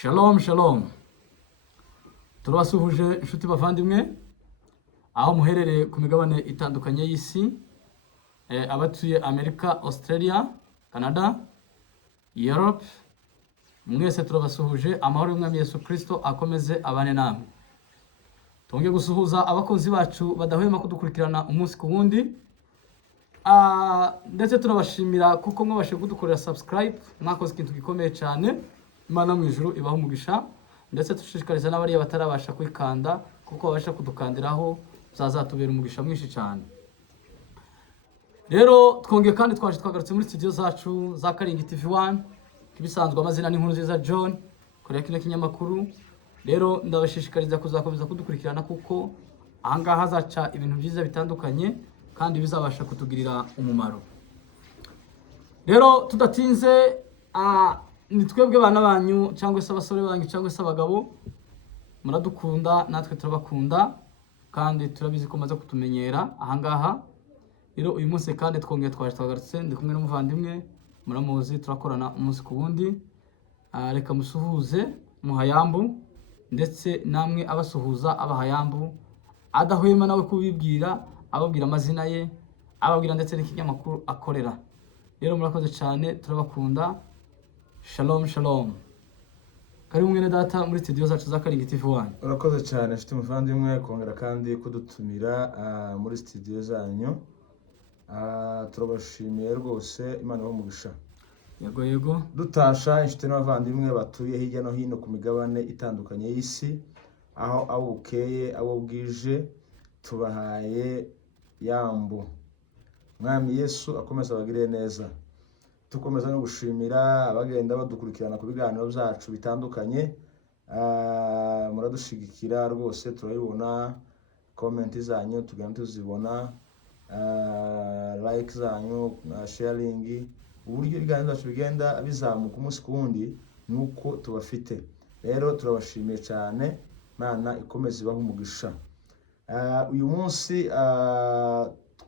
Shalom shalom, turabasuhuje inshuti bavandimwe aho muherereye ku migabane itandukanye y'isi, abatuye Amerika, Australia, Canada, Europe, mwese turabasuhuje. Amahoro y'Umwami Yesu Kristo akomeze abane namwe. Twongeye gusuhuza abakozi bacu badahwema kudukurikirana umunsi ku wundi, ndetse turabashimira kuko mwabashije kudukorera subscribe, mwakoze ikintu gikomeye cyane. Imana mu ijuru ibaho umugisha, ndetse dushishikariza n'abariya batarabasha kwikanda kuko babasha kudukandiraho, bizazatubera umugisha mwinshi cyane. Rero twongeye kandi twagarutse muri studio zacu za Karingi TV1, kibisanzwe amazina ni Nkurunziza John, korera kino kinyamakuru. Rero ndabashishikariza kuzakomeza kudukurikirana kuko ahangaha hazaca ibintu byiza bitandukanye kandi bizabasha kutugirira umumaro. Rero tudatinze, ni twebwe bana banyu cyangwa se abasore banyu cyangwa se abagabo, muradukunda natwe turabakunda kandi turabizi ko maze kutumenyera ahangaha. Rero uyu munsi kandi twongeye twagarutse, ndi kumwe n'umuvandimwe muramuzi, turakorana umunsi ku wundi. Reka musuhuze muhayambu, ndetse namwe abasuhuza abahayambu, adahwema nawe kubibwira, ababwira amazina ye, ababwira ndetse n'ikinyamakuru akorera. Rero murakoze cyane, turabakunda. Shalom shalom, karibu mwene data muri studio zacu za Karingi TV1. Urakoze cyane nshuti muvandimwe kongera kandi kudutumira muri studio zanyu. Turabashimiye rwose, Imana ibahe umugisha. Yego Dutasha inshuti n'abavandimwe batuye hirya no hino ku migabane itandukanye y'isi, aho bukeye abo bwije, tubahaye yambu. Mwami Yesu akomeza abagire neza. Tukomeza no gushimira abagenda badukurikirana ku biganiro byacu bitandukanye. Muradushigikira rwose, turabibona, comment zanyu tugenda tuzibona, like zanyu, sharing. Uburyo ibiganiro byacu bigenda bizamuka umunsi ku wundi nuko tubafite. Rero turabashimiye cyane, Imana ikomeza ibahe umugisha. Uyu munsi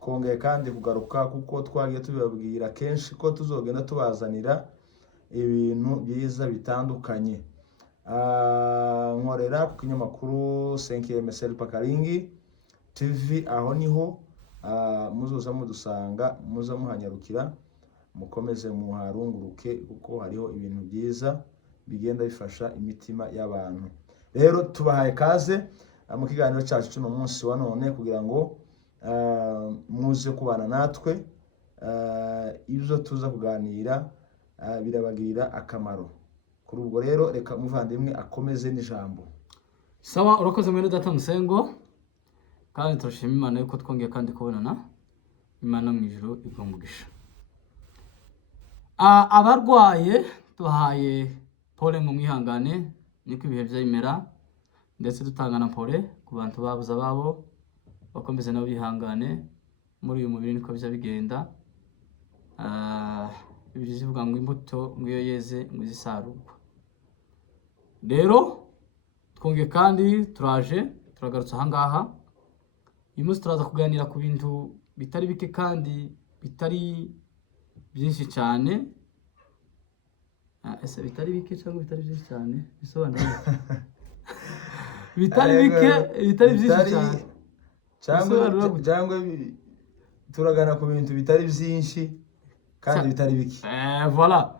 twongeye kandi kugaruka kuko twagiye tubabwira kenshi ko tuzogenda tubazanira ibintu byiza bitandukanye. Nkorera ku kinyamakuru 5MSL Karingi TV, aho niho muzoza mudusanga, muza muhanyarukira, mukomeze muharunguruke kuko hariho ibintu byiza bigenda bifasha imitima y'abantu. Rero tubahaye kaze mu kiganiro cyacu cy'uno munsi wa none kugira ngo muze kubana natwe. Ibyo tuza kuganira birabagirira akamaro. Kuri ubwo rero reka muvandimwe akomeze n'ijambo. Sawa, urakoze mwene data Musengo, kandi turashima Imana yuko twongeye kandi kubonana. Imana mu ijuru ibahe umugisha. Abarwaye tubahaye pole mu mwihangane, niko ibihe byayimera, ndetse dutangana pole ku bantu babuze ababo, bakomeze nabo bihangane muri uyu mubiri, niko biza bigenda. Ibyo zivuga ngo imbuto ngo iyo yeze ngo izisarurwa. Rero twongeye kandi turagarutse ahangaha. Uyu munsi turaza kuganira ku bintu bitari bike kandi bitari byinshi cyane. Ese bitari bike cyangwa bitari byinshi cyane? Bisobanura bitari bike, bitari byinshi cyane, cyangwa turagana ku bintu bitari byinshi kandi bitari bike. Voilà.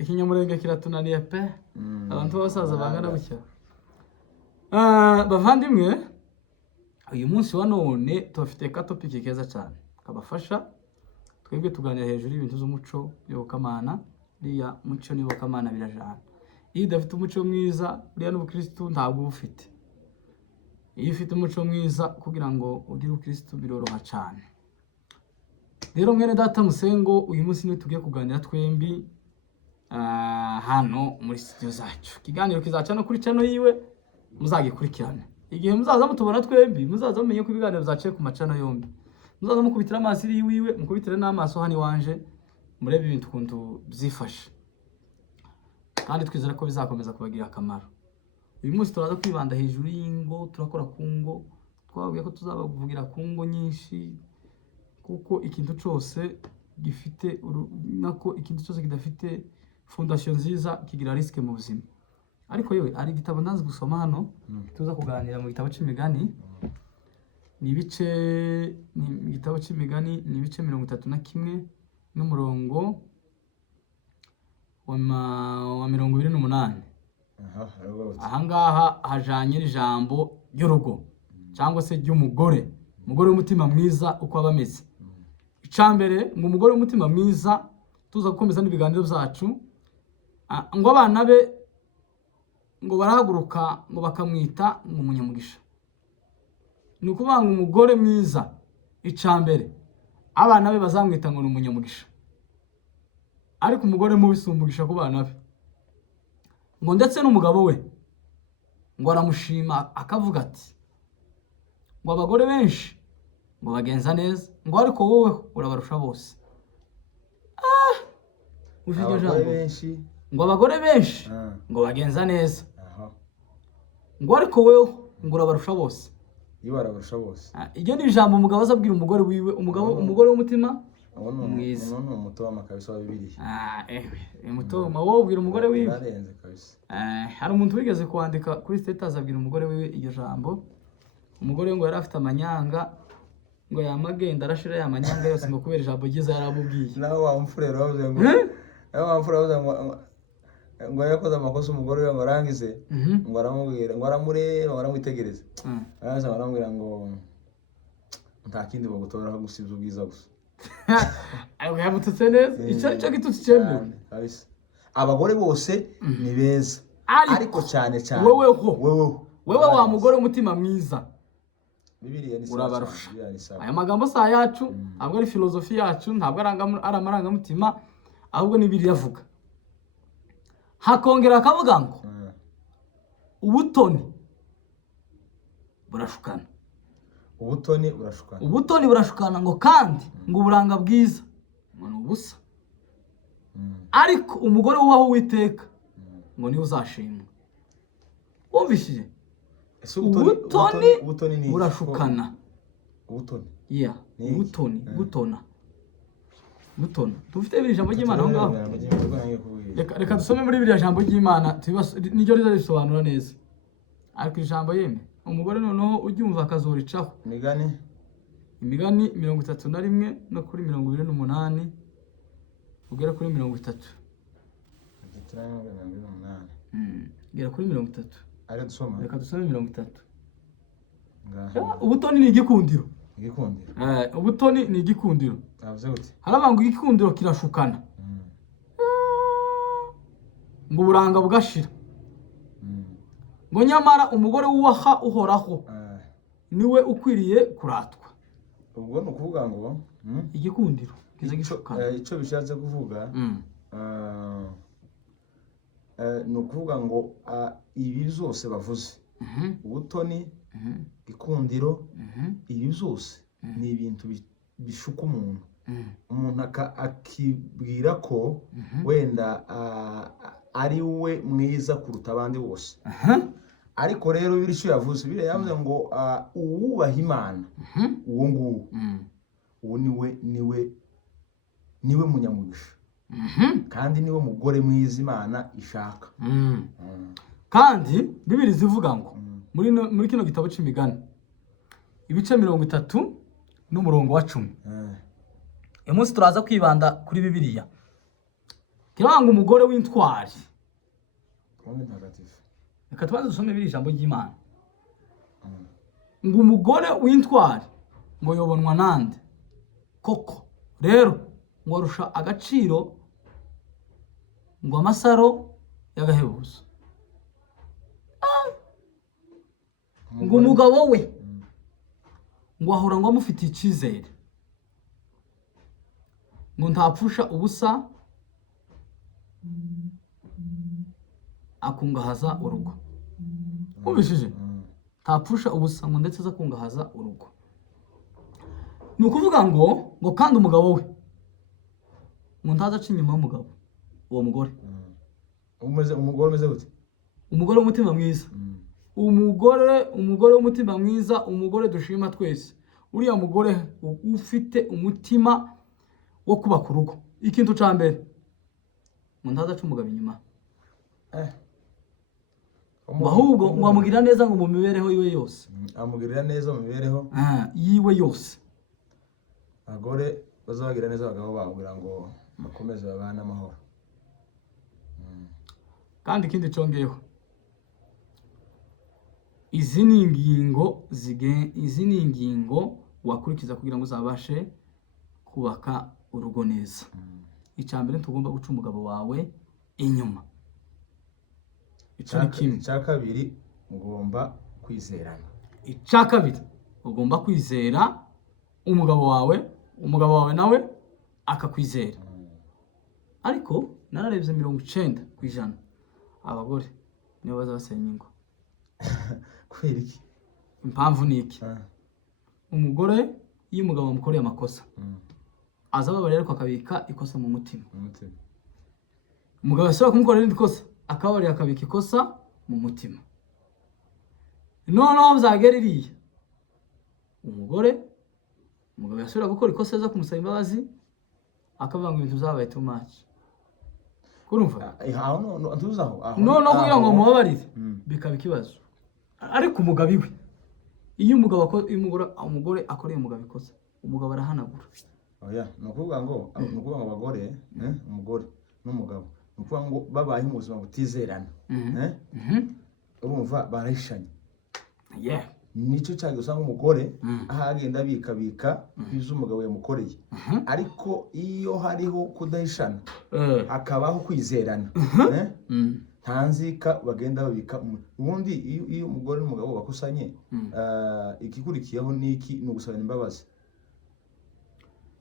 Ikinyamurenge kiratunaniye pe. Abantu b'abasaza bangana gutya. Bavandimwe, uyu munsi wa none tubafite ka topic keza cyane kabafasha. Twebwe tuganira hejuru y'ibintu z'umuco w'iyobokamana. Buriya muco n'iyobokamana birajana. Iyo udafite umuco mwiza, buriya n'ubukristo ntabwo ubufite. Iyo ufite umuco mwiza kugira ngo ugire ubukristo biroroha cyane. Rero mwene data Musengo, uyu munsi niwe tugiye kuganira twembi hano muri studio zacu. Ikiganiro kizaca no kuri channel yiwe, muzagikurikirana. Igihe muzaza mutubona twembi, muzaza mumenye ko ibiganiro bizaciye ku macana yombi. Muzaza mukubitira amaso iri wiwe, mukubitire n'amaso hani wanje, murebe ibintu kuntu byifashe. Kandi twizera ko bizakomeza kubagira akamaro. Uyu munsi turaza kwibanda hejuru y'ingo, turakora ku ngo. Twabwiye ko tuzabavugira ku ngo nyinshi, kuko ikintu cyose gifite ikintu cyose kidafite fondation nziza kigira risk mu buzima. ariko yewe ari igitabo ndazi gusoma hano tuza kuganira mu gitabo c'imigani ni igitabo c'imigani ni ibice 31 n'umurongo wa 28. Ahangaha hajanye n'ijambo ry'urugo cyangwa se ry'umugore, umugore w'umutima mwiza uko abameze. Icambere ngo umugore w'umutima mwiza tuza gukomeza n'ibiganiro byacu ngo abana be ngo barahaguruka ngo bakamwita ngo umunyamugisha. Ni ukuvuga ngo umugore mwiza icambere abana be bazamwita ngo ni umunyamugisha, ariko umugore mubi si umugisha ku bana be. Ngo ndetse n'umugabo we ngo aramushima akavuga ati ngo abagore benshi ngo bagenza neza, ngo ariko wowe urabarusha bose. Ngo abagore benshi ngo bagenza neza, ngo ariko wowe ngo urabarusha bose. Iyo barabarusha bose. Iryo ni ijambo umugabo azabwira umugore wiwe, umugore w'umutima mwiza. Uno muto w'amakabisa wa Bibiliya. Muto wowe ubwira umugore wiwe. Barenze kabisa. Hari umuntu wigeze kwandika kuri status abwira umugore wiwe iryo jambo. Umugore ngo yari afite amanyanga ngo yamagenda arashira ya manyanga yose ngo kubera ijambo ryiza yaramubwiye. Naho wamfurero wavuze ngo ngo yakoze amakosa umugore we ngo arangize ngo aramubwira ngo aramureba ngo aramwitegereza. Araza aramubwira ngo nta kindi bagutoraho gusiza ubwiza gusa. Ayo yamututse neza. Icyo ari cyo gitutsi cyemewe. Abagore bose ni beza, ariko cyane wewe wa mugore w'umutima mwiza Bibiliya ni urabarusha. Aya magambo sa yacu ntabwo ari filozofi yacu, ntabwo ari amarangamutima, ahubwo ni Bibiliya avuga. Hakongera akavuga ngo ubutoni burashukana. Ubutoni burashukana ngo kandi ngo uburanga bwiza ngo ni ubusa. Ariko umugore wubaho Uwiteka ngo niwe uzashimwa. Wumvishije? Ubutoni burashukana. Ubutoni. Tufite biri jambo ry'Imana aho ngaho. Reka dusome muri biri jambo ry'Imana niryo rizabisobanura neza. Ariko ijambo yeme umugore noneho uryumva akazoricaho. Imigani 31 no kuri 28 ugera kuri 30. Gera kuri 30. Reka dusome 30. Ubutoni ni igikundiro. Ubutoni ni igikundiro. Harabangu igikundiro kirashukana. Ngo buranga bugashira. Ngo nyamara umugore wubaha uhoraho niwe ukwiriye kuratwa. Ubwo no kuvuga ngo igikundiro kiza gishukana. Icyo bishatse kuvuga no kuvuga ngo ibi byose bavuze ubutoni ikundiro ibi byose ni ibintu bishuka umuntu akibwira ko wenda ari we mwiza kuruta abandi bose. Ariko rero birisho yavuze bire yavuze ngo uwubaha Imana uwo nguwo uwo niwe munyamugisha kandi niwe mugore mwiza Imana ishaka. Kandi Bibiliya zivuga ngo muri kino gitabo c'imigani ibice 30 n'umurongo wa 10. Uyu munsi turaza kwibanda kuri Bibiliya. Kiranga umugore w'intwari. Reka tubanze dusome biri ijambo ry'Imana. Ngo umugore w'intwari ngo yobonwa nande koko rero ngo arusha agaciro ngo amasaro y'agahebuzo. Ngo umugabo we ngo ahora ngo amufitiye icyizere ngo ntapfusha ubusa akungahaza urugo. Ubishije ntapfusha ubusa ngo ndetse akungahaza urugo. Ni ukuvuga ngo kandi umugabo we ngo ntaza aca inyuma y'umugabo uwo mugore. Umugore umeze gute? Umugore w'umutima mwiza. Umugore w'umutima mwiza, umugore dushima twese. Uriya mugore ufite umutima wo kubaka urugo. Ikintu ca mbere ngo ntaza aca umugabo inyuma. ahubwo ngo amugirira neza ngo mu mibereho yiwe yose. Amugirira neza mu mibereho yiwe yose. Abagore bazabagira neza abagabo babo kugira ngo bakomeze babane amahoro. Kandi ikindi congeyeho, izi ni ingingo wakurikiza kugira ngo uzabashe kubaka urugo neza. Icambere tugomba guca umugabo wawe inyuma. Icya kabiri ugomba kwizerana. Icya kabiri ugomba kwizera umugabo wawe nawe akakwizera. Ariko nararebye 90% abagore nibo bazasenya ingo. Kubera iki? Impamvu ni iki? Umugore iyo umugabo amukoreye amakosa azababarira ariko akabika ikosa mu mutima. Umugabo ashobora kumukorera irindi kosa akababarira akabika ikosa mu mutima. Noneho bizagera iriya umugabo yasubira gukora ikosa zo kumusaba imbabazi akavuga ngo ibintu byabaye too much. Kurumva? No kugira ngo mubabarire bikaba ikibazo. Ariko umugabo iwe iyo umugore akoreye umugabo ikosa umugabo arahanagura. Oya nukuvuga ngo abagore umugore n'umugabo nukuvuga ngo babaye mu buzima butizerana. Urumva barahishanye. Nico cyane usanga umugore ahagenda bikabika ibyo umugabo yamukoreye. Ariko iyo hariho kudahishana akabaho kwizerana ntanzika bagenda babika. Ubundi iyo umugore n'umugabo bakusanye ikikurikiyeho niki no gusabana imbabazi.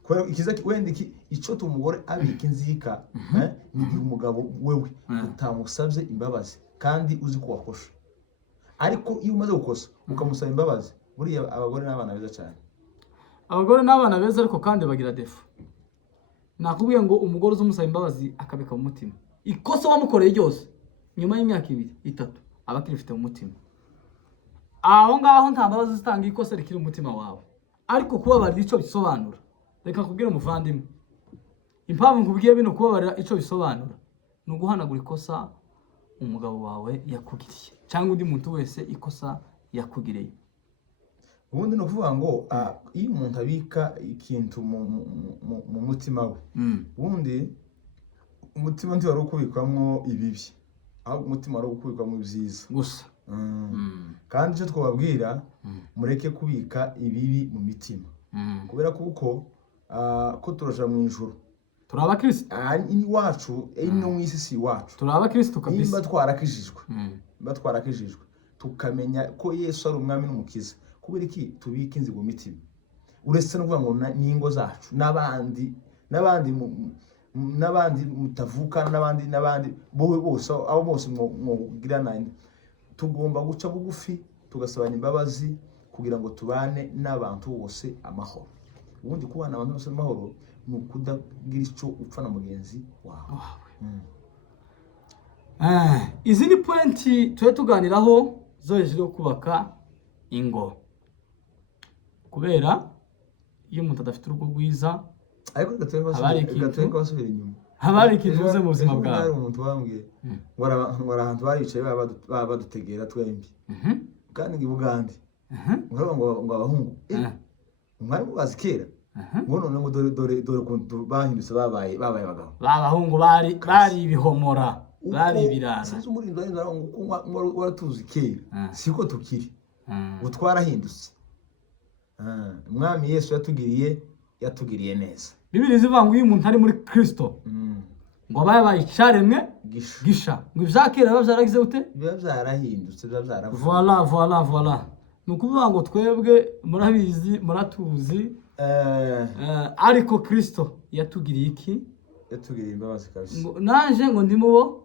Kwera ikiza wenda ico umugore abika inzika ni umugabo wewe utamusabye imbabazi kandi uzi ko wakosha. Ariko iyo umaze gukosa ukamusaba imbabazi buriya abagore n'abana beza cyane. Abagore n'abana beza ariko kandi bagira defo. Nakubwiye ngo umugore uzumusaba imbabazi akabika mu mutima. Ikosa wamukoreye ryose nyuma y'imyaka 2-3 abakirifite mu mutima. Aho ngaho nta mbabazi zitanga ikosa rikiri mu mutima wawe. Ariko kubabarira ico bisobanura. Reka kubwira umuvandimwe. Impamvu nkubwiye bino kubabarira ico bisobanura no guhanagura ikosa umugabo wawe yakugiriye cyangwa undi muntu wese ikosa yakugiriye. Ubundi no kuvuga ngo iyo umuntu abika ikintu mu mutima we ubundi umutima ndi wari ukubikwamwo ibibi aho umutima wari ukubikwamwo ibyiza gusa. Kandi cyo twababwira mureke kubika ibibi mu mitima kubera kuko ko turaja mu ijuru turaba Kristo ni wacu ino mwisi si wacu turaba Kristo kabisa. Nimba twarakijijwe tukamenya ko Yesu ari umwami n'umukiza kubera iki tubika inzi mu mitima. Uretse no kuvuga ngo n'ingo zacu n'abandi mutavuka n'abandi bose abo bose mwogirana tugomba guca bugufi tugasabana imbabazi kugira ngo tubane n'abantu bose amahoro. Ubundi kubana abantu bose amahoro ni ukudagira icyo upfa na mugenzi wawe. Izi ni pointi tuwe tuganiraho zo hejuru yo kubaka ingo. Kubera iyo umuntu adafite urugo rwiza ariko gatwenga basubira inyuma. Habari ikintu uze mu buzima bwawe. Hari umuntu wambwiye ngo ahantu baricaye baba badutegera twembi. Kandi ngibugande. Ngo abahungu mwari mubazi kera ngo none ngo dore kuntu bahindutse babaye abagabo. Babahungu bari ibihomora bari ibirara. Sinzi umurindo ngo waratuzi kera siko tukiri utwarahindutse. Umwami Yesu yatugiriye neza. Bibiri zivuga ngo iyo umuntu ari muri Kristo ngo abaye icaremwe gisha ngo ivyakera bavyaragize ute byarahindutse byaravuye. Voilà nukuvuga ngo twebwe murabizi muratuzi ariko Kristo yatugiriye iki? Yatugiriye imbabazi kabisa. Nanje ngo ndi mubo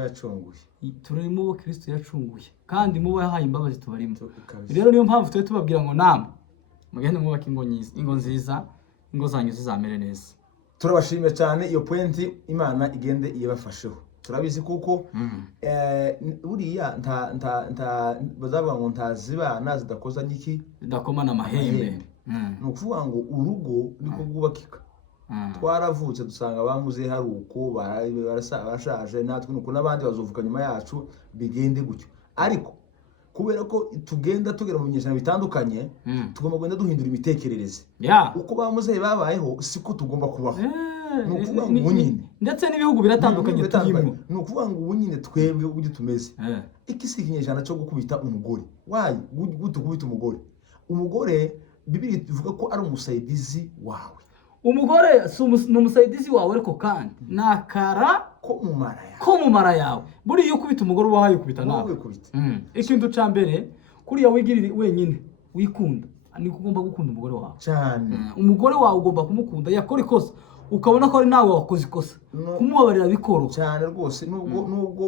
yacunguye. Turi mubo Kristo yacunguye kandi mubo yahaye imbabazi tubarimo. Rero niyo mpamvu twe tubabwira ngo namwe mugende mwubaka ingo nziza, ingo zanyu zizamere neza. Turabashimiye cyane iyo pointi Imana igende iyabafasheho. Turabizi kuko buriya bazavuga ngo ntazibana zidakoza n'iki zidakomana amahembe. Nukuvuga ngo urugo niko rwubakika twaravutse dusanga bamuze hari uko barashaje natwe nuko n'abandi bazovuka nyuma yacu bigende gutyo, ariko kubera ko tugenda tugera mu binyejana bitandukanye tugomba kugenda duhindura imitekerereze. Uko bamuze babayeho siko tugomba kubaho. Ni ukuvuga ngo ubu nyine ndetse n'ibihugu biratandukanye turimo. Ni ukuvuga ngo ubu nyine twebwe uburyo tumeze, iki si ikinyejana cyo gukubita umugore. Wayi gute ukubita umugore? Umugore Bibiri ivuga ko ari umusaidizi wawe. Umugore ni umusaidizi wawe, ariko kandi nakara ko mu mara yawe. Buriya ukubita umugore uba wayikubita nawe. Ikintu cya mbere kuriya wigirira wenyine wikunda, ni ugomba gukunda umugore wawe cyane. Umugore wawe ugomba kumukunda, yakora ikosa ukabona ko ari nawe wakoze ikosa, kumubabarira bikoro cyane rwose. Nubwo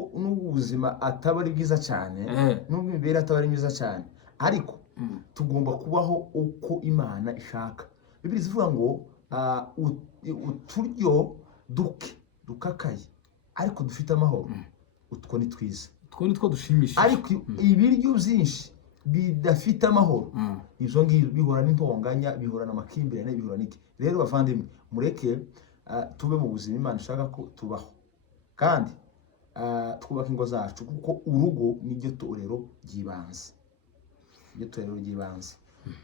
ubuzima ataba ari bwiza cyane, nubwo imibereho ataba ari myiza cyane, ariko tugomba kubaho uko Imana ishaka. Bibiri zivuga ngo uturyo dukakaye ariko dufite amahoro, utwo ni twiza, utwo ni two dushimishije. Ariko ibiryo byinshi bidafite amahoro, ibyo ngibyo bihora n'intonganya, bihora n'amakimbirane, bihora n'iki. Rero bavandimwe, mureke tube mu buzima Imana ishaka ko tubaho, kandi twubaka ingo zacu, kuko urugo niryo torero ry'ibanze.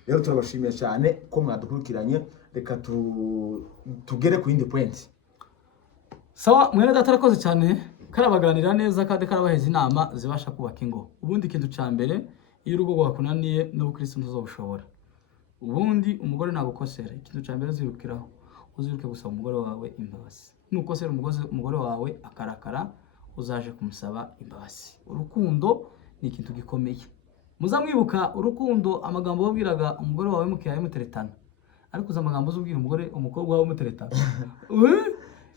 Rero turabashimiye cyane ko mwadukurikiranye. Reka tugere ku yindi point. Sawa, mwene data arakoze cyane, karabaganira neza kandi karabaheza inama zibasha kubaka ingo. Ubundi ikintu cya mbere, iyo urugo rwakunaniye n'ubukristo ntuzobushobora. Ubundi umugore nagukosera, ikintu cya mbere uzirukiraho, uziruke gusaba umugore wawe imbabazi. Nukosera umugore wawe akarakara, uzaje kumusaba imbabazi. Urukundo ni ikintu gikomeye. Muza mwibuka urukundo, amagambo wabwiraga umugore wawe mukiyaye muteretana, ariko uza amagambo uzubwira umukobwa wawe muteretana.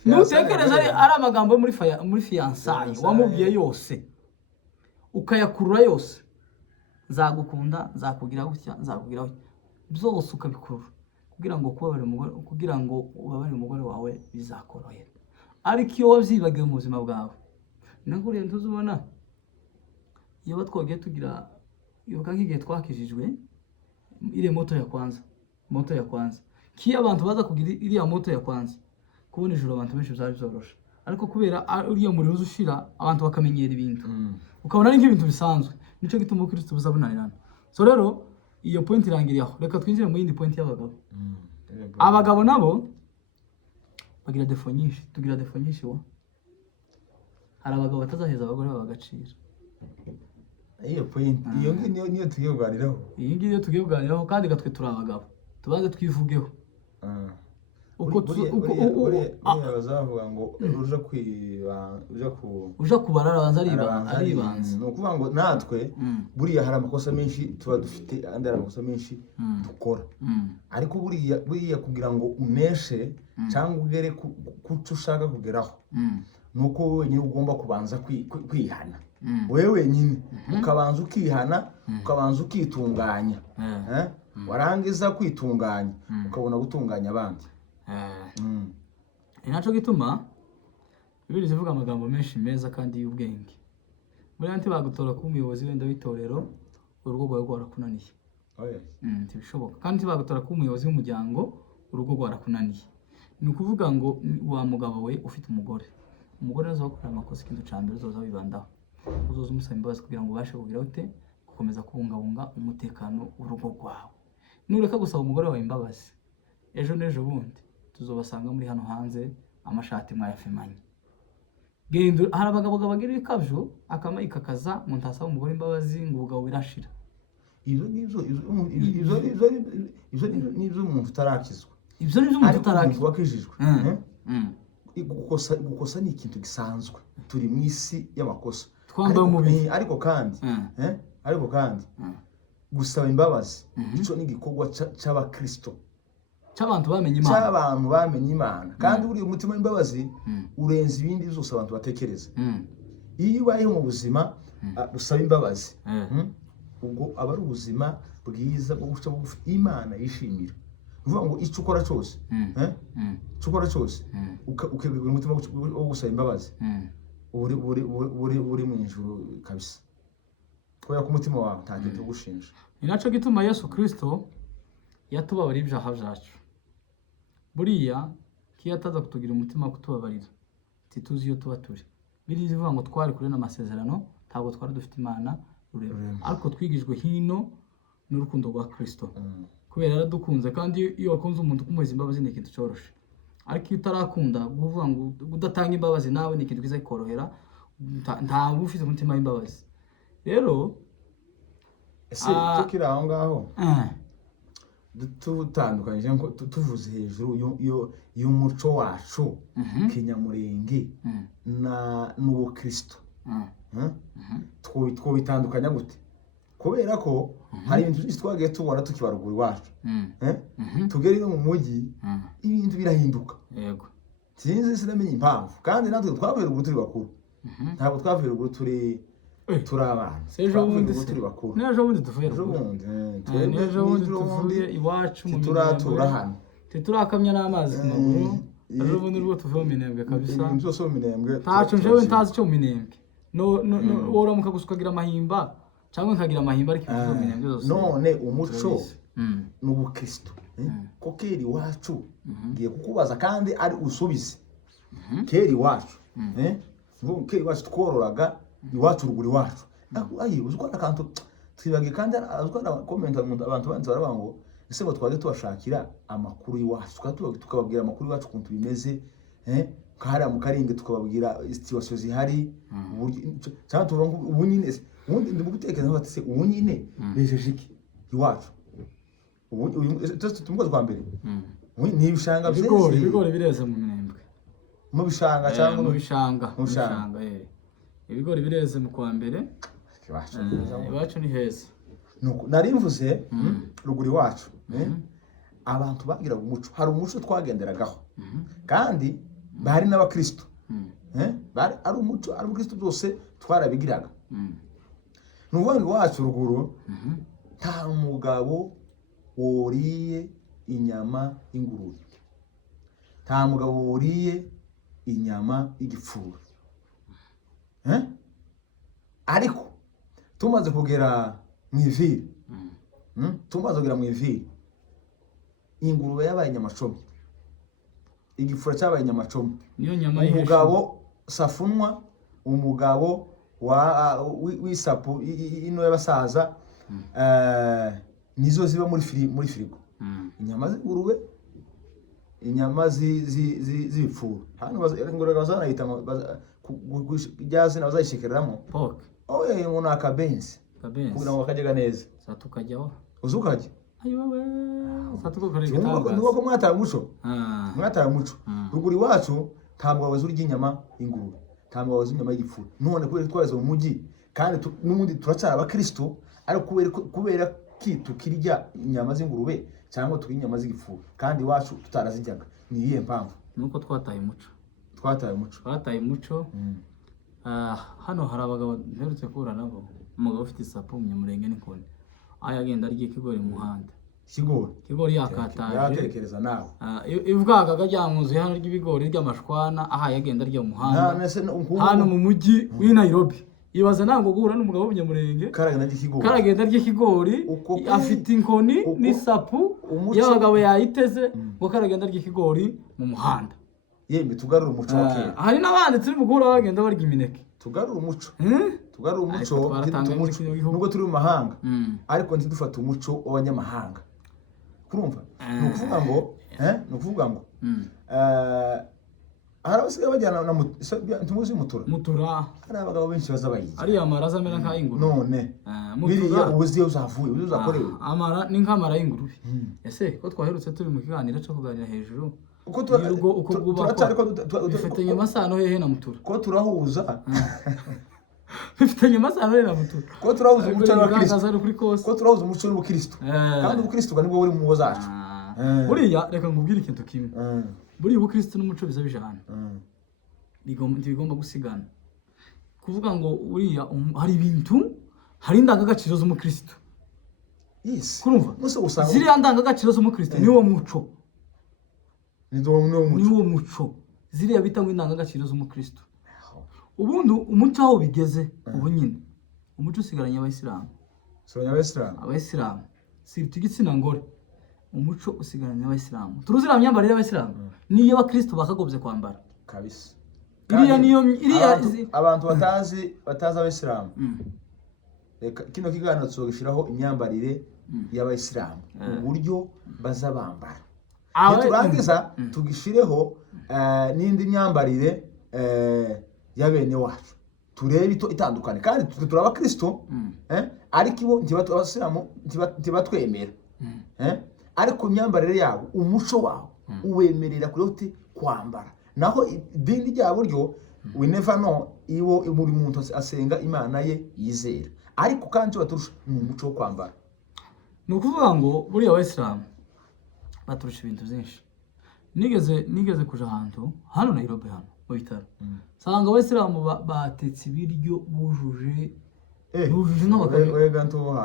Nutekereza ari amagambo muri fiançailles wamubwiye yose, ukayakurura yose, nzagukunda, nzakugira gutya, nzakugira gutya, byose ukabikurura kugira ngo ubabarire umugore wawe bizakorohera. Ariko iyo wabyibagiwe mu buzima bwawe, naguriye ntuzubona iyo twogiye tugira yoka nk'igihe twakijijwe ile moto ya kwanza kiyo abantu baza kugira iriya moto ya kwanza, kubona ijuru abantu benshi byari byorosha, ariko kubera uriya muri uzushira abantu bakamenyera ibintu, ukabona ari nk'ibintu bisanzwe. Nico gituma Kristo buzabunanirana. So rero iyo point irangiriye. Reka twinjire mu yindi point y'abagabo. Abagabo nabo bagira defo nyinshi, tugira defo nyinshi. Hari abagabo batazaheza abagore babagacira. Iyo point niyo tugiye kuganiraho. Iyi ngiyo tugiye kuganiraho, kandi gatwe turi abagabo, tubanze twivugeho. Uko bazavuga ngo uja kubarara banza aribanze. No kuvuga ngo natwe buriya hari amakosa menshi tuba dufite, andi hari amakosa menshi dukora. Ariko buriya kugira ngo uneshe cyangwa ugere kuco ushaka kugeraho, nuko wenyine ugomba kubanza kwihana. Wewe nyine ukabanza ukihana, ukabanza ukitunganya. Warangiza kwitunganya ukabona gutunganya abandi. Inacho gituma Bibiri zivuga amagambo menshi meza kandi y'ubwenge. Muri anti bagutora ku muyobozi wenda w'itorero, urugo rwawe rwarakunaniye. Ntibishoboka. Kandi bagutora ku muyobozi w'umuryango, urugo rwarakunaniye. Ni ukuvuga ngo wa mugabo we ufite umugore nazo bakora amakosa, ikintu cya mbere uzoza wibandaho, uzoza umusaba imbabazi kugira ngo ubashe kugira ute gukomeza kubungabunga umutekano w'urugo rwawe. Nureka gusaba umugore wawe imbabazi, ejo n'ejo bundi tuzobasanga muri hano hanze amashati mwayafemanye. Hari abagabo bagira ibikabyo akamayikakaza ngo ntasaba umugore imbabazi ngo ubugabo birashira. Izo nizo umuntu utarakizwa. Ibyo nizo umuntu utarakizwa wakijijwe. Gukosa ni ikintu gisanzwe, turi mu isi y'amakosa. Twambaye umubiri. Ariko kandi gusaba imbabazi ico ni igikorwa c'abakristo, cy'abantu bamenye Imana. Kandi uri umutima w'imbabazi urenza ibindi byose abantu batekereza. Iyo ubaye mu buzima usaba imbabazi, ubwo aba ari ubuzima bwiza bwo guca bugufi Imana yishimira. Uvuga ngo icyo ukora cyose ukegura umutima wo gusaba imbabazi, uri mu ijuru kabisa, kubera ko umutima wawe nta kintu gushinja. Ni naco gituma Yesu Kristo yatubabarira ibyaha byacu. Buriya kiyataza kutugira umutima wo kutubabarira tituzi iyo tuba turi biriya bivuga ngo twari kure n'amasezerano ntabwo twari dufite Imana rurema ariko twigijwe hino n'urukundo rwa Kristo kubera yaradukunze kandi iyo wakunze umuntu kumuheza imbabazi ni ikintu cyoroshe ariko iyo utarakunda kuvuga ngo udatanga imbabazi nawe ni ikintu kiza kikorohera nta ufite umutima w'imbabazi rero ese tukiri aho ngaho tutandukanyije ngo tuvuze hejuru y'umuco wacu kinyamurenge n'uwo Kristo two bitandukanya gute kubera ko hari ibintu byinshi twagiye tubona tukibarugura iwacu tugere no mu mujyi ibintu birahinduka yego sinzi sinamenye impamvu kandi natwe twavuye ruguru turi bakuru ntabwo twavuye ruguru turi abana ejo bundi turi bakuru n'ejo bundi tuvuye iwacu mu turatura hano turakamya n'amazi ku maguru ejo bundi rwo tuvuye mu Minembwe kabisa ibintu byose mu Minembwe ntacu njewe ntazi cyo mu Minembwe woramuka gusa ukagira amahimba cyangwa nkagira amahimba ariko ibyo mu Minembwe zose none umuco n'ubukristo ko keri wacu ngiye kukubaza kandi ari usubize keri wacu ngo keri wacu twororaga iwacu ruguru iwacu ayi uziko akantu twibagiye kandi azukana comment abantu banze baravuga ngo ese ngo twaje tubashakira amakuru iwacu tukababwira amakuru iwacu kuntu bimeze kahari mu Karinge tukababwira situation zihari cyangwa tuvuga ubu nyine ubundi ndi gutekereza bati se ubu nyine bejeje iki iwacu ubu tumukoze kwa mbere ni ibishanga ibigori bireze mu Minembwe mu bishanga cyangwa mu bishanga ibigori bireze mu kwa mbere iwacu ni heza nuko nari mvuze ruguru iwacu abantu bagiraga umuco hari umuco twagenderagaho kandi bari n'abakristo bari ari umuco ari ubukristo byose twarabigiraga nuvuga ngo iwacu ruguru nta mugabo woriye inyama y'ingurube nta mugabo woriye inyama y'igipfura ariko tumaze kugera mu iviri ingurube yabaye inyamacombe igipfura cyabaye inyamacombe umugabo safunwa umugabo w'isapu ino y'abasaza nizo ziba muri firigo inyama z'ingurube inyama z'ibipfura hano ingurube bazanayita byazina bazayishikiriramo pork umuntu akabenzi kugira ngo bakajyaga neza satukajyaho uzukajya ayowe satuko igitangaza nuko mwataye umuco ruguru iwacu nta mugabo urya inyama y'ingurube nta mugabo urya inyama y'igipfura none kubera twaraze mu mujyi kandi n'ubundi turacyari abakristo ariko kubera tukirya inyama z'ingurube cyangwa tukirya inyama z'igipfura kandi iwacu tutarazijyaga ni iyihe mpamvu nuko twataye umuco hano hari abagabo mperutse kubura nabo umugabo ufite isapu umunyamurenge n'inkoni agenda arya ikigori mu muhanda ikigori yakataje yatekereza nawe ivugaga ryamuzuye hano ry'ibigori ry'amashwana agenda arya mu muhanda hano mu mujyi w'i Nairobi ibaza ntabwo guhura n'umugabo w'umunyamurenge karagenda arya ikigori afite inkoni n'isapu y'abagabo yayiteze ngo karagenda arya ikigori mu muhanda yemwe tugarura umuco wa kera hari n'abandi turi mugura bagenda barya imineke tugarura umuco nubwo turi mu mahanga ariko ntidufate umuco w'abanyamahanga kurumva ni ukuvuga ngo hari abasigaye bajyana na tumuzi mutura hari abagabo benshi baza bayiga ariya amara azamera nk'ay'ingurube none biriya ubuzi uzavuye uzakorewe amara ni nk'amara y'ingurube ese ko twaherutse turi mu kiganiro cyo kuganira hejuru uko bifitanye amasano hehe na mutura ko turahuza bifitanye amasano hehe na mutura ko turahuza umuco n'abakristo ko turahuza umuco n'ubukristo kandi ubukristo bwa nibwo buri mu ngo zacu buriya reka nkubwire ikintu kimwe buriya ubukristo n'umuco biza bijana ntibigomba gusigana kuvuga ngo buriya hari ibintu hari indangagaciro z'umukristo kurumva ziriya ndangagaciro z'umukristo niwo muco niwo muco ziriya bita ngo indangagaciro z'umukristo ubundi umuco aho bigeze ubu nyine umuco usigaranye abayisilamu si igitsina gore umuco usigaranye n'abayisilamu. Turuzira myambarire y'abayisilamu niyo abakristo bakagobye kwambara kabisa. iriya abantu batazi abayisilamu, reka kino kiganiro tuzogishiraho imyambarire y'abayisilamu, uburyo baza bambara. Turangiza tugishireho n'indi myambarire ya bene wacu, turebe itandukanye. Kandi turi abakristo, ariko ibo abasilamu ntibatwemera, ariko imyambarire yabo, umuco wabo uwemerera kuri kwambara. Naho idini ryabo ryo we never know, iwo buri muntu asenga imana ye yizera, ariko kandi baturusha ni umuco wo kwambara. Ni ukuvuga ngo buriya abayisilamu baturusha ibintu byinshi. Nigeze kuja ahantu hano Nairobi, hano mu bitaro, sanga abayisilamu batetse ibiryo bujuje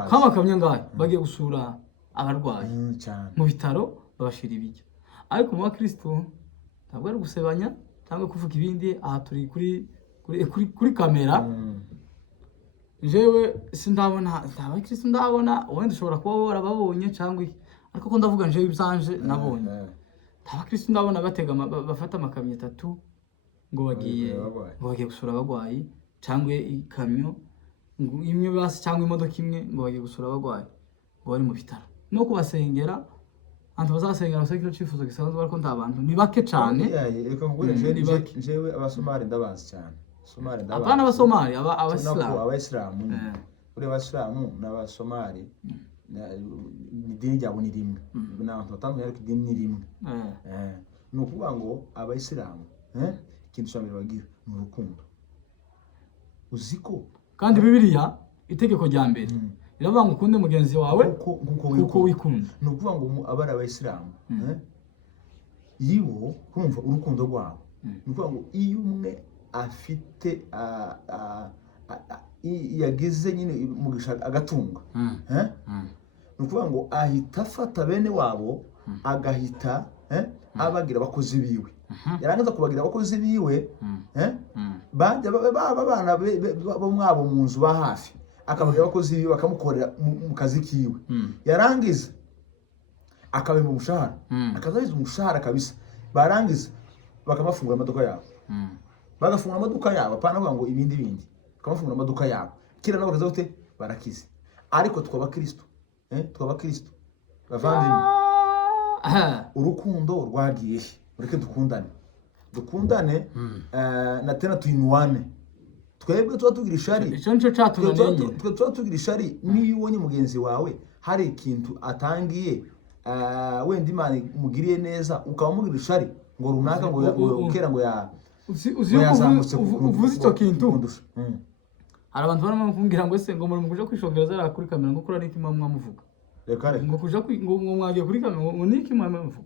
nk'amakamyo ngahe, bagiye gusura abarwayi mu bitaro babashira ibiryo. Ariko mu bakristo ntabwo ari gusebanya cyangwa kuvuga ibindi. Aha turi kuri kamera, jewe sindabona abakristo, ndabona wenda ushobora kuba warababonye cyangwa iki, ariko ko ndavuga jewe ibyanje nabonye. Abakristo ndabona bafata amakamyo 3 ngo bagiye gusura abarwayi, cyangwa ikamyo imwe basi cyangwa imodoka imwe ngo bagiye gusura abarwayi ngo bari mu bitaro no kubasengera. Antu bazasengera basengera cyifuzo gisanzwe, ariko nta bantu ni bake cyane. Reka ngure jewe abasomali ndabazi cyane. Abana abasomali abayisilamu uri abasilamu n'abasomali idini ryabo ni rimwe, n'abantu batandukanye ariko idini ni rimwe. Ni ukuvuga ngo abayisilamu ikintu cya mbere bagira ni urukundo. Uziko kandi Bibiliya itegeko rya mbere iravuga ngo ukunde mugenzi wawe kuko wikunda. Ni ukuvuga ngo abari abayisilamu yibo kumva urukundo rwabo. Ni ukuvuga ngo iyo umwe afite yagize nyine umugisha agatunga, ni ukuvuga ngo ahita afata bene wabo agahita abagira abakozi biwe. Yarangiza kubagira abakozi biwe, bajya abana bo mwabo mu nzu ba hafi, akabagira abakozi biwe bakamukorera mu kazi kiwe. Yarangiza akabemba umushahara, akazabiza umushahara kabisa. Barangiza bakamafungura amaduka yabo, bagafungura amaduka yabo, apana kuvuga ngo ibindi bakamafungura amaduka yabo. Kira nabo bakaza bate barakize. Ariko twabakristo bavandimwe, urukundo rwagiye. Mureke dukundane na tena tuinuane. Twebwe tuba tugira ishari, icyo nico cyatunaniye. Tuba tugira ishari niyo ubonye mugenzi wawe hari ikintu atangiye, wenda Imana umugiriye neza, ukaba mugira ishari ngo runaka ngo ukera ngo yazamutse uvuze icyo kintu. Hari abantu barimo kumbwira ngo ese ngo muri mukuje kwishongereza ara kuri kamera ngo kuri ari kimwe mwamuvuga. Reka ngo kuja ngo mwagiye kuri kamera ngo niki mwamuvuga.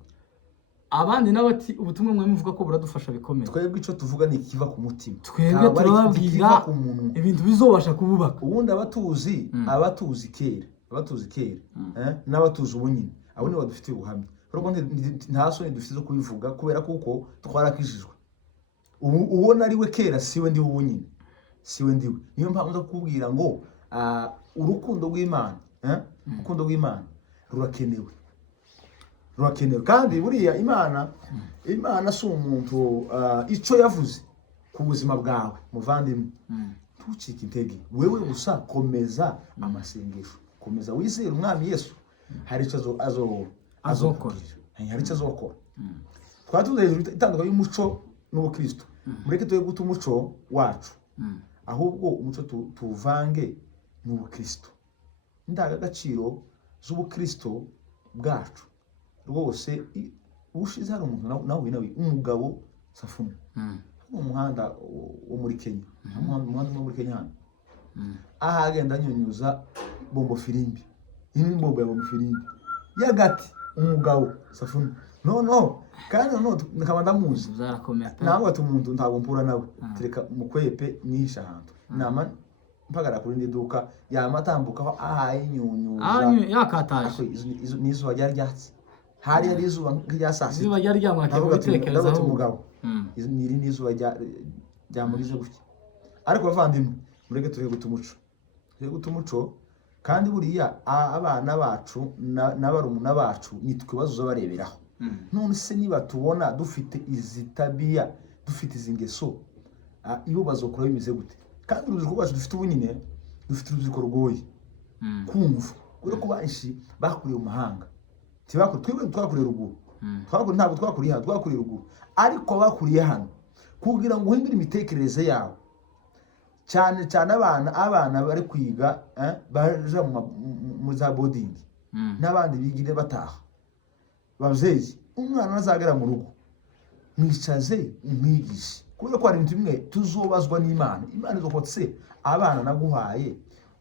Abandi nabati ubutumwa mwamuvuga ko buradufasha bikomeye. Twebwe ico tuvuga ni kiva ku mutima. Twebwe turababwira ibintu bizobasha kububaka. Ubundi abatuzi kera n'abatuzi ubunyine, abo ni badufitiye ubuhamya. Ariko nta soni dufite zo kubivuga kubera kuko twarakijijwe. Ubona ari we kera siwe ndi ubunyine, siwe ndiwe. Niyo mpamvu nza kukubwira ngo urukundo rw'Imana rurakenewe. Kandi buriya Imana si umuntu icyo yavuze ku buzima bwawe muvandimwe. Ntucike intege, wewe gusa komeza amasengesho, komeza wizere umwami Yesu, hari icyo azokora. Twatuze itandukanye y'umuco n'ubukristo. Mureke tuye guta umuco wacu, ahubwo umuco tuvange n'ubukristo. Indangagaciro z'ubukristo bwacu rwose. Ubushize hari umuntu nawe umugabo Safuna mu muhanda wo muri Kenya, umuhanda wo muri Kenya hano, ahagenda anyunyuza bombo firimbi, bombo ya bombo firimbi yagati umugabo Safuna kandi nkaba ndamuzi ntabwo ati umuntu ntabwo mpura nawe, tereka mukwepe nihisha ahantu nama mpagara kuri ndiduka yamatambukaho ahayinyunyuza yakataje n'izuba ryatsi. Hari ari izuba rya sasi, izuba ryari ryamwaka gutekereza umugabo niri n'izuba ryamurize gutya. Ariko bavandimwe, mureke tureke guta umuco, kandi buriya abana bacu n'abarumuna bacu nitwe bazuza bareberaho. None se niba tubona dufite izi tabia, dufite izi ngeso, iyo bazokora bimeze gute? Kandi urubyiruko rwacu dufite ubunini, dufite urubyiruko rugoye kumva, kubera ko benshi bakuriye mu mahanga, twebwe twakuriye ruguru, ntabwo twakuriye hano, twakuriye ruguru, ariko bakuriye hano kugira ngo uhindure imitekerereze yawe, cyane cyane abana bari kwiga baja mu za boarding n'abandi bigire bataha. Babyeyi, umwana azagera mu rugo mwicaze umwigishe, kubera ko hari ibintu bimwe tuzobazwa n'Imana. Imana izokotse abana naguhaye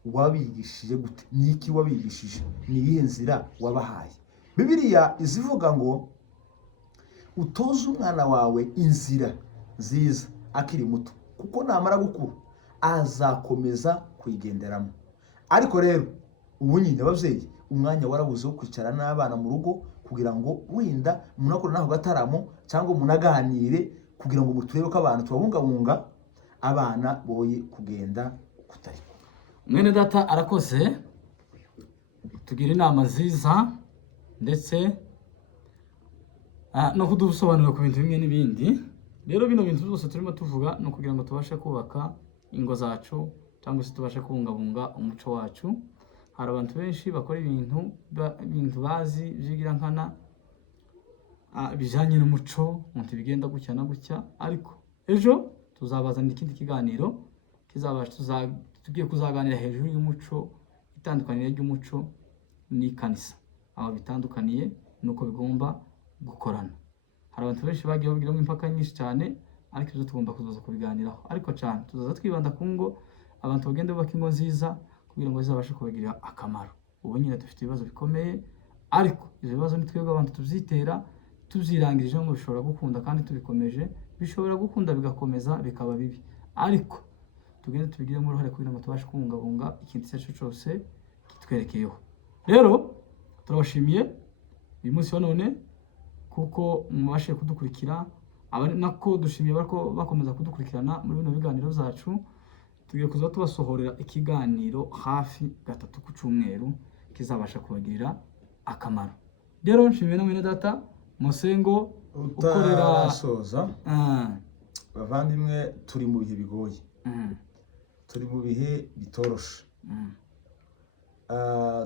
wabigishije gute, niki wabigishije, ni iyihe nzira wabahaye. Bibiliya izivuga ngo utoze umwana wawe inzira nziza akiri muto, kuko namara gukura azakomeza kuyigenderamo. Ariko rero ubu nyine ababyeyi, umwanya warabuze wo kwicara n'abana mu rugo kugira ngo wenda munakora naho gataramo cyangwa munaganire kugira ngo muturebe ko abantu tubabungabunga, abana boye kugenda kutari. Mwene data arakoze, tugira inama nziza ndetse no kudusobanurira ku bintu bimwe n'ibindi. Rero bino bintu byose turimo tuvuga no kugira ngo tubashe kubaka ingo zacu cyangwa se tubashe kubungabunga umuco wacu. Hari abantu benshi bakora ibintu bazi bigira nkana bijanye n'umuco, umuntu bigenda gutya na gutya, ariko ejo tuzabazanira ikindi kiganiro tugiye kuzaganira hejuru y'umuco, itandukaniro ry'umuco n'ikanisa, aho bitandukaniye nuko bigomba gukorana. Hari abantu benshi bagiye babigiramo impaka nyinshi cyane, ariko ibyo tugomba kuzoza kubiganiraho. Ariko cyane tuzaza twibanda ku ngo, abantu bagende bubaka ingo nziza kugira ngo zizabashe kubagirira akamaro. Ubu nyine dufite ibibazo bikomeye, ariko ibyo bibazo ni twebwe abantu tubyitera, tubyirangirije ngo bishobora gukunda, kandi tubikomeje bishobora gukunda bigakomeza bikaba bibi, ariko tugende tubigiremo uruhare kugira ngo tubashe kubungabunga ikintu icyo ari cyo cyose kitwerekeyeho. Rero turabashimiye uyu munsi wa none kuko mubashe kudukurikira, nako dushimiye bariko bakomeza kudukurikirana muri bino biganiro byacu. Tugiye kuza tubasohorera ikiganiro hafi 3 ku cyumweru kizabasha kubagirira akamaro. Rero nshimiye na mwene data Musengo ukorera soza. Bavandimwe, turi mu bihe bigoye, turi mu bihe bitoroshe.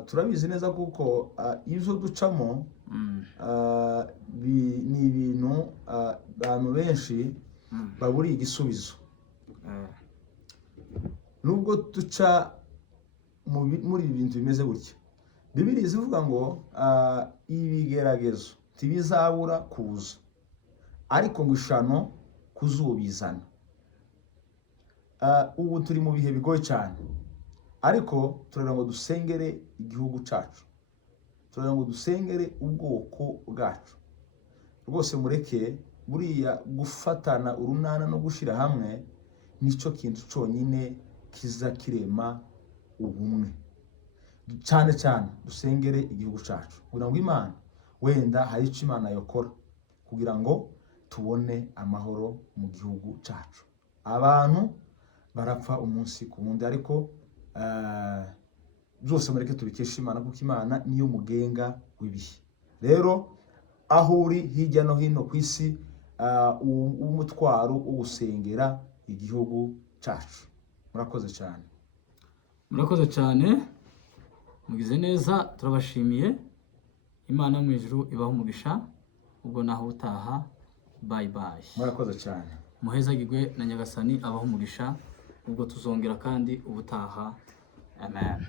Turabizi neza kuko ivyo ducamo ni ibintu abantu benshi baburiye igisubizo. Nubwo duca muri ibi bintu bimeze gutya, Bibiliya ivuga ngo ibigeragezo ntibizabura kuza, ariko ngo ishano kuzubizana. Ubu turi mu bihe bigoye cyane, ariko turagira ngo dusengere igihugu cyacu, turagira ngo dusengere ubwoko bwacu. Rwose mureke buriya gufatana urunana no gushira hamwe nicyo kintu cyonyine kiza kirema ubumwe. Cyane cyane dusengere igihugu cyacu kugira ngo Imana wenda hari icyo Imana yokora kugira ngo tubone amahoro mu gihugu cyacu. Abantu barapfa umunsi ku wundi, ariko byose mureke tubikesha Imana, kuko Imana niyo mugenga w'ibihe. Rero aho uri hirya no hino ku isi, umutwaro wo gusengera igihugu cyacu. Murakoze cyane. Murakoze cyane, mugize neza, turabashimiye. Imana mu ijuru ibaho umugisha. Ubwo naho utaha, bye bye. Murakoze cyane. Muhezagirwe na Nyagasani abaho umugisha. Ubwo tuzongera kandi ubutaha. Amen.